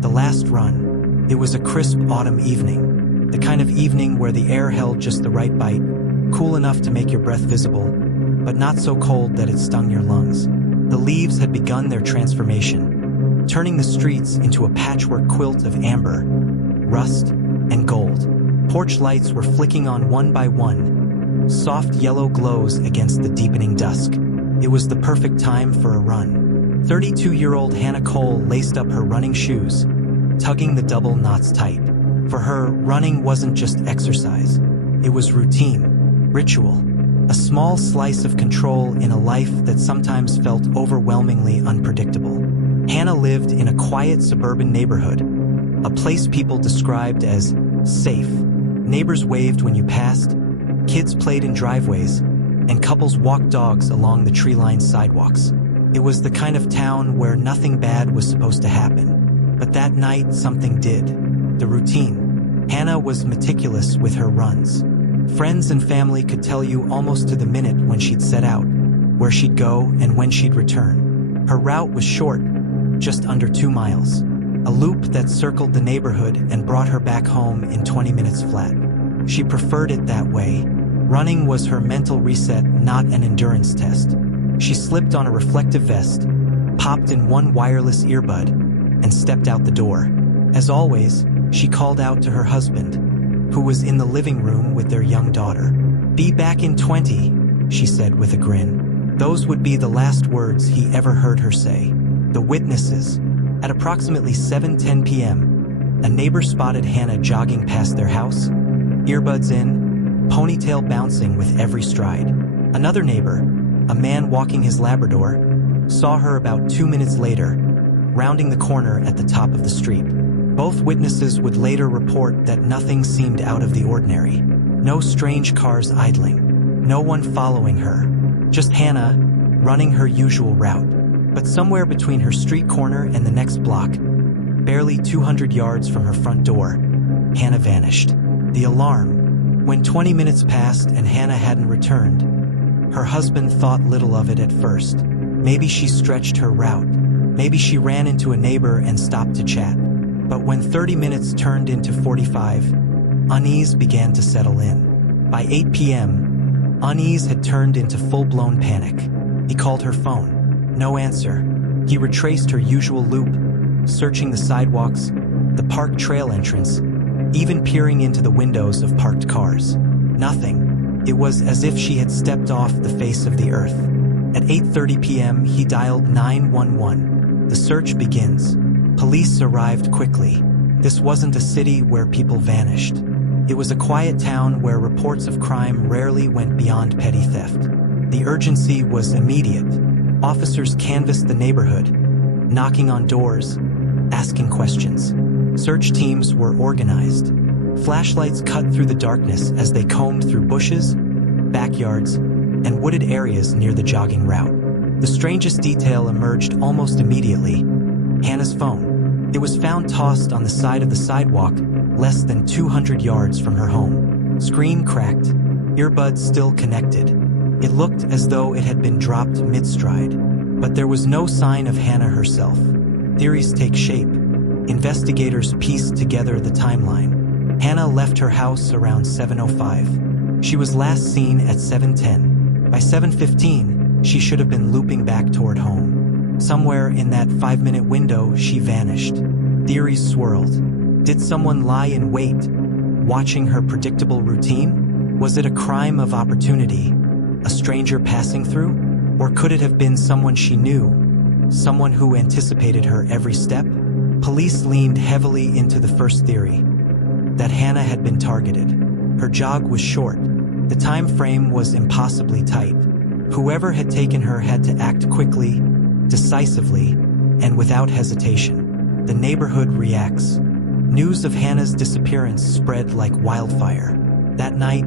The last run. It was a crisp autumn evening, the kind of evening where the air held just the right bite, cool enough to make your breath visible, but not so cold that it stung your lungs. The leaves had begun their transformation, turning the streets into a patchwork quilt of amber, rust, and gold. Porch lights were flicking on one by one, soft yellow glows against the deepening dusk. It was the perfect time for a run. 32-year-old Hannah Cole laced up her running shoes, tugging the double knots tight. For her, running wasn't just exercise. It was routine, ritual, a small slice of control in a life that sometimes felt overwhelmingly unpredictable. Hannah lived in a quiet suburban neighborhood, a place people described as safe. Neighbors waved when you passed, kids played in driveways, and couples walked dogs along the tree-lined sidewalks. It was the kind of town where nothing bad was supposed to happen. But that night, something did. The routine. Hannah was meticulous with her runs. Friends and family could tell you almost to the minute when she'd set out, where she'd go, and when she'd return. Her route was short, just under 2 miles. A loop that circled the neighborhood and brought her back home in 20 minutes flat. She preferred it that way. Running was her mental reset, not an endurance test. She slipped on a reflective vest, popped in one wireless earbud, and stepped out the door. As always, she called out to her husband, who was in the living room with their young daughter. "Be back in 20, she said with a grin. Those would be the last words he ever heard her say. The witnesses. At approximately 7:10 p.m., a neighbor spotted Hannah jogging past their house, earbuds in, ponytail bouncing with every stride. Another neighbor, a man walking his Labrador, saw her about 2 minutes later, rounding the corner at the top of the street. Both witnesses would later report that nothing seemed out of the ordinary. No strange cars idling, no one following her, just Hannah running her usual route. But somewhere between her street corner and the next block, barely 200 yards from her front door, Hannah vanished. The alarm. When 20 minutes passed and Hannah hadn't returned, her husband thought little of it at first. Maybe she stretched her route. Maybe she ran into a neighbor and stopped to chat. But when 30 minutes turned into 45, unease began to settle in. By 8 p.m., unease had turned into full-blown panic. He called her phone. No answer. He retraced her usual loop, searching the sidewalks, the park trail entrance, even peering into the windows of parked cars. Nothing. It was as if she had stepped off the face of the earth. At 8:30 p.m., he dialed 911. The search begins. Police arrived quickly. This wasn't a city where people vanished. It was a quiet town where reports of crime rarely went beyond petty theft. The urgency was immediate. Officers canvassed the neighborhood, knocking on doors, asking questions. Search teams were organized. Flashlights cut through the darkness as they combed through bushes, backyards, and wooded areas near the jogging route. The strangest detail emerged almost immediately: Hannah's phone. It was found tossed on the side of the sidewalk, less than 200 yards from her home. Screen cracked, earbuds still connected. It looked as though it had been dropped mid-stride. But there was no sign of Hannah herself. Theories take shape. Investigators pieced together the timeline. Hannah left her house around 7:05. She was last seen at 7:10. By 7:15, she should have been looping back toward home. Somewhere in that 5-minute window, she vanished. Theories swirled. Did someone lie in wait, watching her predictable routine? Was it a crime of opportunity? A stranger passing through? Or could it have been someone she knew? Someone who anticipated her every step? Police leaned heavily into the first theory, that Hannah had been targeted. Her jog was short. The time frame was impossibly tight. Whoever had taken her had to act quickly, decisively, and without hesitation. The neighborhood reacts. News of Hannah's disappearance spread like wildfire. That night,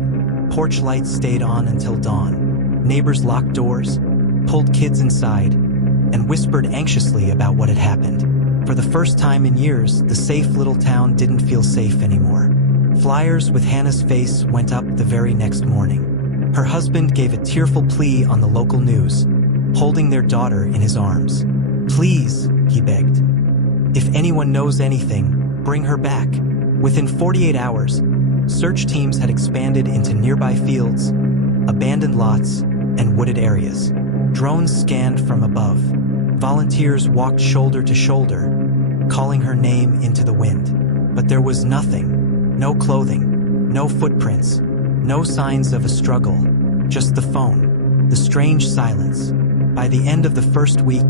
porch lights stayed on until dawn. Neighbors locked doors, pulled kids inside, and whispered anxiously about what had happened. For the first time in years, the safe little town didn't feel safe anymore. Flyers with Hannah's face went up the very next morning. Her husband gave a tearful plea on the local news, holding their daughter in his arms. "Please," he begged. If anyone knows anything, bring her back. Within 48 hours, search teams had expanded into nearby fields, abandoned lots, and wooded areas. Drones scanned from above. Volunteers walked shoulder to shoulder, calling her name into the wind. But there was nothing. No clothing, no footprints, no signs of a struggle, just the phone, the strange silence. By the end of the first week,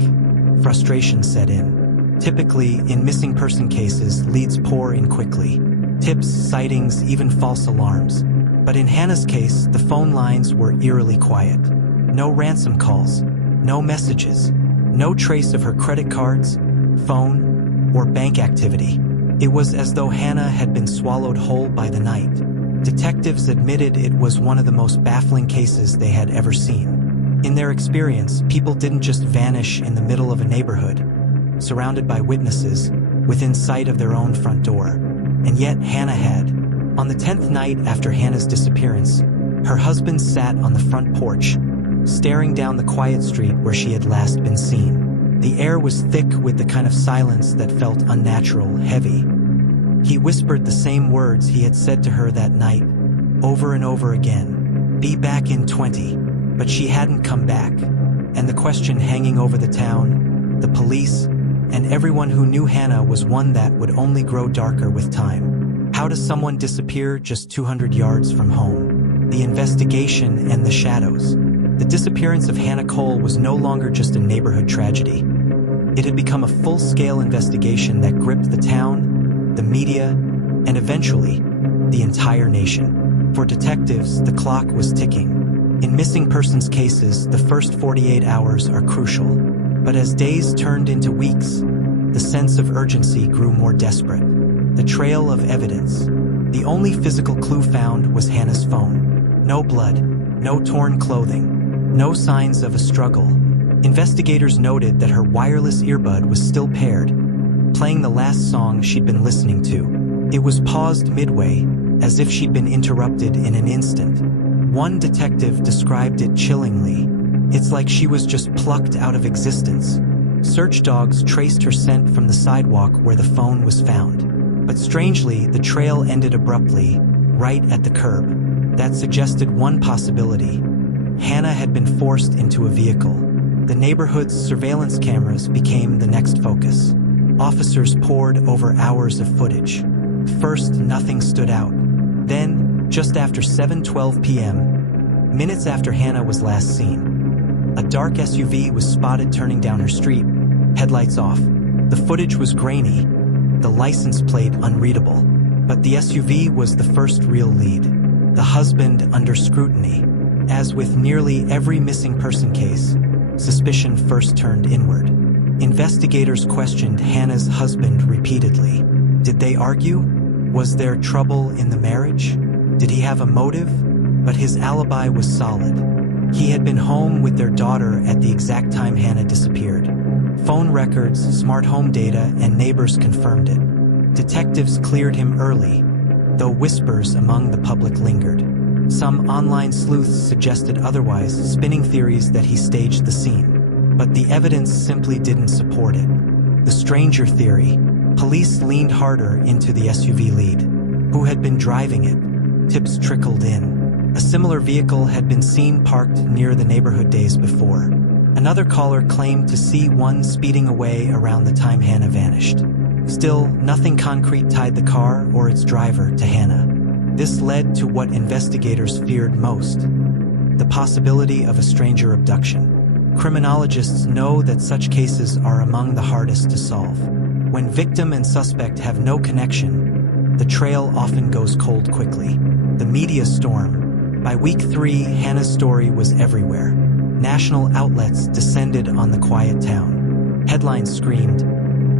frustration set in. Typically, in missing person cases, leads pour in quickly. Tips, sightings, even false alarms. But in Hannah's case, the phone lines were eerily quiet. No ransom calls, no messages, no trace of her credit cards, phone, or bank activity. It was as though Hannah had been swallowed whole by the night. Detectives admitted it was one of the most baffling cases they had ever seen. In their experience, people didn't just vanish in the middle of a neighborhood, surrounded by witnesses, within sight of their own front door. And yet Hannah had. On the 10th night after Hannah's disappearance, her husband sat on the front porch, staring down the quiet street where she had last been seen. The air was thick with the kind of silence that felt unnatural, heavy. He whispered the same words he had said to her that night, over and over again, "Be back in 20." But she hadn't come back. And the question hanging over the town, the police, and everyone who knew Hannah was one that would only grow darker with time. How does someone disappear just 200 yards from home? The investigation and the shadows. The disappearance of Hannah Cole was no longer just a neighborhood tragedy. It had become a full-scale investigation that gripped the town, the media, and eventually, the entire nation. For detectives, the clock was ticking. In missing persons cases, the first 48 hours are crucial. But as days turned into weeks, the sense of urgency grew more desperate. The trail of evidence. The only physical clue found was Hannah's phone. No blood, no torn clothing, no signs of a struggle. Investigators noted that her wireless earbud was still paired, playing the last song she'd been listening to. It was paused midway, as if she'd been interrupted in an instant. One detective described it chillingly. It's like she was just plucked out of existence. Search dogs traced her scent from the sidewalk where the phone was found. But strangely, the trail ended abruptly, right at the curb. That suggested one possibility. Hannah had been forced into a vehicle. The neighborhood's surveillance cameras became the next focus. Officers pored over hours of footage. First, nothing stood out. Then, just after 7:12 p.m., minutes after Hannah was last seen, a dark SUV was spotted turning down her street, headlights off. The footage was grainy, the license plate unreadable. But the SUV was the first real lead. The husband under scrutiny. As with nearly every missing person case, suspicion first turned inward. Investigators questioned Hannah's husband repeatedly. Did they argue? Was there trouble in the marriage? Did he have a motive? But his alibi was solid. He had been home with their daughter at the exact time Hannah disappeared. Phone records, smart home data, and neighbors confirmed it. Detectives cleared him early, though whispers among the public lingered. Some online sleuths suggested otherwise, spinning theories that he staged the scene. But the evidence simply didn't support it. The stranger theory. Police leaned harder into the SUV lead. Who had been driving it? Tips trickled in. A similar vehicle had been seen parked near the neighborhood days before. Another caller claimed to see one speeding away around the time Hannah vanished. Still, nothing concrete tied the car or its driver to Hannah. This led to what investigators feared most: the possibility of a stranger abduction. Criminologists know that such cases are among the hardest to solve. When victim and suspect have no connection, the trail often goes cold quickly. The media storm. By week 3, Hannah's story was everywhere. National outlets descended on the quiet town. Headlines screamed,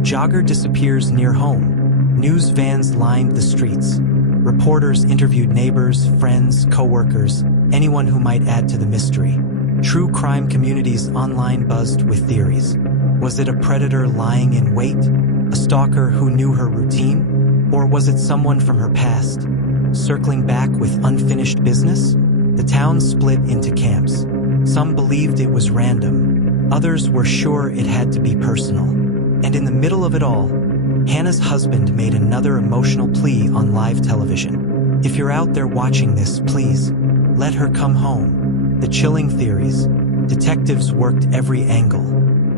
"Jogger disappears near home." News vans lined the streets. Reporters interviewed neighbors, friends, co-workers, anyone who might add to the mystery. True crime communities online buzzed with theories. Was it a predator lying in wait? A stalker who knew her routine? Or was it someone from her past, circling back with unfinished business? The town split into camps. Some believed it was random. Others were sure it had to be personal. And in the middle of it all, Hannah's husband made another emotional plea on live television. "If you're out there watching this, please, let her come home." The chilling theories. Detectives worked every angle.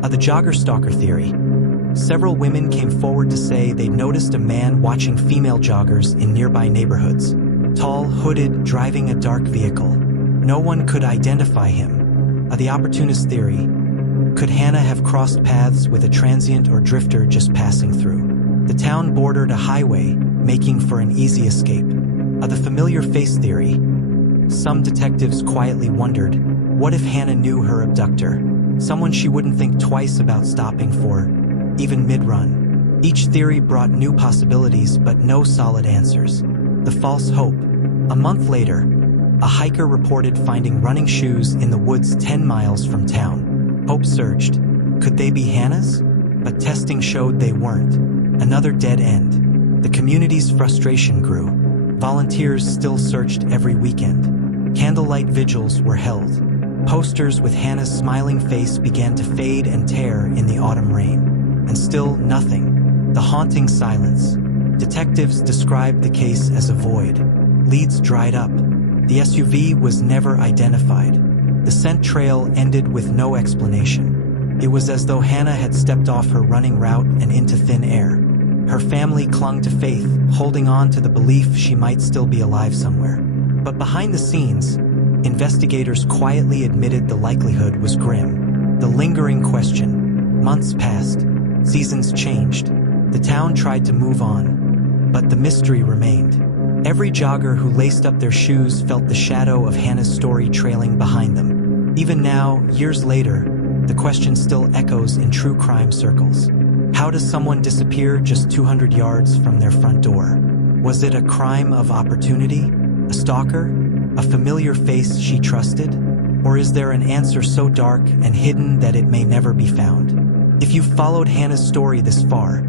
The Jogger stalker theory. Several women came forward to say they'd noticed a man watching female joggers in nearby neighborhoods. Tall, hooded, driving a dark vehicle. No one could identify him. The opportunist theory. Could Hannah have crossed paths with a transient or drifter just passing through? The town bordered a highway, making for an easy escape. The familiar face theory. Some detectives quietly wondered, what if Hannah knew her abductor? Someone she wouldn't think twice about stopping for, even mid-run. Each theory brought new possibilities but no solid answers. The false hope. A month later, a hiker reported finding running shoes in the woods 10 miles from town. Hope surged. Could they be Hannah's? But testing showed they weren't. Another dead end. The community's frustration grew. Volunteers still searched every weekend. Candlelight vigils were held. Posters with Hannah's smiling face began to fade and tear in the autumn rain. And still nothing. The haunting silence. Detectives described the case as a void. Leads dried up. The SUV was never identified. The scent trail ended with no explanation. It was as though Hannah had stepped off her running route and into thin air. Her family clung to faith, holding on to the belief she might still be alive somewhere. But behind the scenes, investigators quietly admitted the likelihood was grim. The lingering question. Months passed. Seasons changed. The town tried to move on, but the mystery remained. Every jogger who laced up their shoes felt the shadow of Hannah's story trailing behind them. Even now, years later, the question still echoes in true crime circles. How does someone disappear just 200 yards from their front door? Was it a crime of opportunity? A stalker? A familiar face she trusted? Or is there an answer so dark and hidden that it may never be found? If you've followed Hannah's story this far,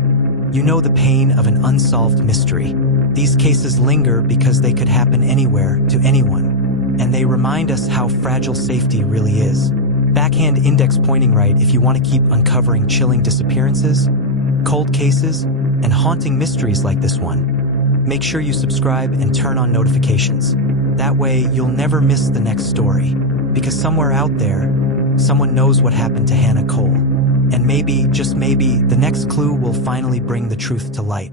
you know the pain of an unsolved mystery. These cases linger because they could happen anywhere to anyone, and they remind us how fragile safety really is. Backhand index pointing right if you want to keep uncovering chilling disappearances, cold cases, and haunting mysteries like this one. Make sure you subscribe and turn on notifications. That way, you'll never miss the next story. Because somewhere out there, someone knows what happened to Hannah Cole. And maybe, just maybe, the next clue will finally bring the truth to light.